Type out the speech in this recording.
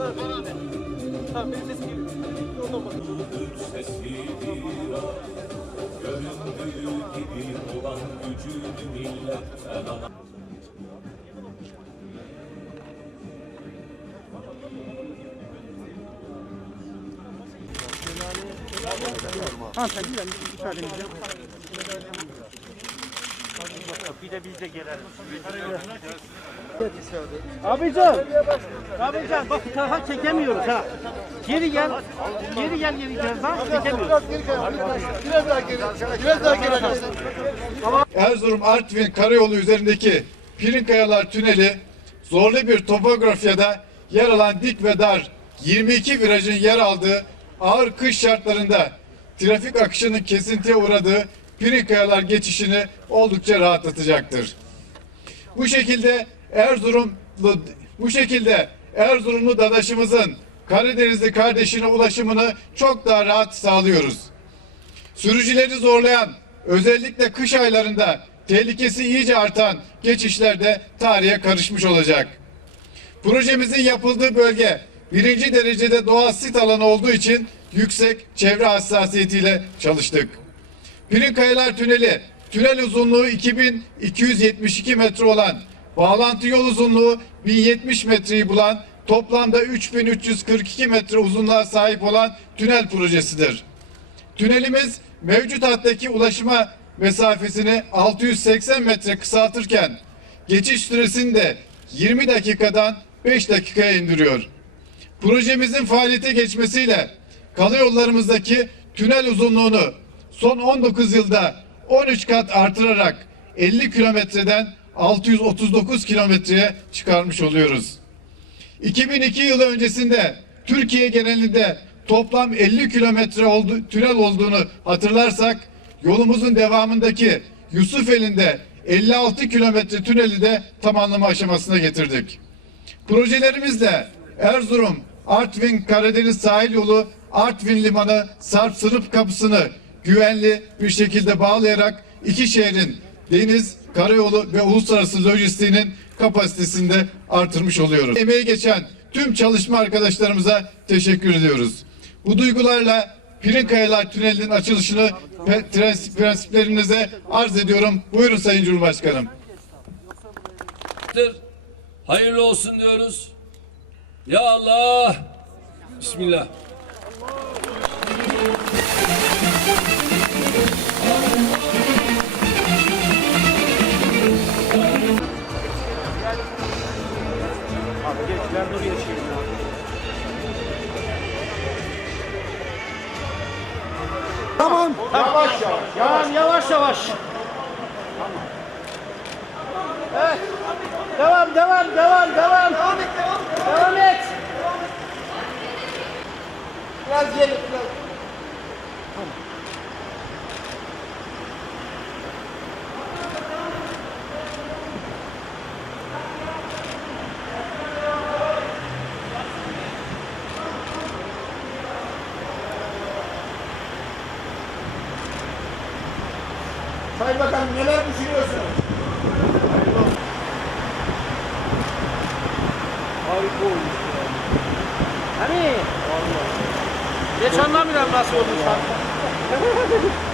bana Tamam benim sesim geliyor. Oradan bakın. Hanımefendi ben. Bir de biz de gelelim. Abican. Abican bak tarafa çekemiyoruz ha. Geri gel. Geri gel geri gel. Ha çekemiyoruz. Erzurum Artvin Karayolu üzerindeki Pirinkayalar Tüneli zorlu bir topografyada yer alan dik ve dar 22 virajın yer aldığı ağır kış şartlarında trafik akışının kesintiye uğradığı Pirinkayalar geçişini oldukça rahatlatacaktır. Bu şekilde Erzurumlu bu şekilde Erzurumlu dadaşımızın Karadenizli kardeşine ulaşımını çok daha rahat sağlıyoruz. Sürücüleri zorlayan, özellikle kış aylarında tehlikesi iyice artan geçişlerde tarihe karışmış olacak. Projemizin yapıldığı bölge birinci derecede doğal sit alanı olduğu için yüksek çevre hassasiyetiyle çalıştık. Pirinkayalar Tüneli, tünel uzunluğu 2272 metre olan, bağlantı yol uzunluğu 1070 metreyi bulan, toplamda 3342 metre uzunluğa sahip olan tünel projesidir. Tünelimiz mevcut hattaki ulaşıma mesafesini 680 metre kısaltırken geçiş süresini de 20 dakikadan 5 dakikaya indiriyor. Projemizin faaliyete geçmesiyle karayollarımızdaki tünel uzunluğunu son 19 yılda 13 kat artırarak 50 kilometreden 639 kilometreye çıkarmış oluyoruz. 2002 yılı öncesinde Türkiye genelinde toplam 50 kilometre oldu, tünel olduğunu hatırlarsak yolumuzun devamındaki Yusufeli'nde 56 kilometre tüneli de tamamlama aşamasına getirdik. Projelerimizle Erzurum, Artvin, Karadeniz sahil yolu, Artvin limanı, Sarp Sınıf kapısını güvenli bir şekilde bağlayarak iki şehrin deniz, karayolu ve uluslararası lojistiğinin kapasitesini de artırmış oluyoruz. Emeği geçen tüm çalışma arkadaşlarımıza teşekkür ediyoruz. Bu duygularla Pirinkayalar Tüneli'nin açılışını prensiplerinize arz ediyorum. Buyurun Sayın Cumhurbaşkanım. Hayırlı olsun diyoruz. Ya Allah. Bismillah. Abi geç ben de oraya çekeyim ya. Tamam. Yavaş yavaş. Tamam yavaş yavaş. Tamam. Evet. Devam devam devam devam. Devam et devam. Devam et. Biraz geri biraz. Sayın Bakanım neler düşünüyorsunuz? Harika olmuş. Hani? Vallahi. Geç anlamıyorum nasıl olmuş.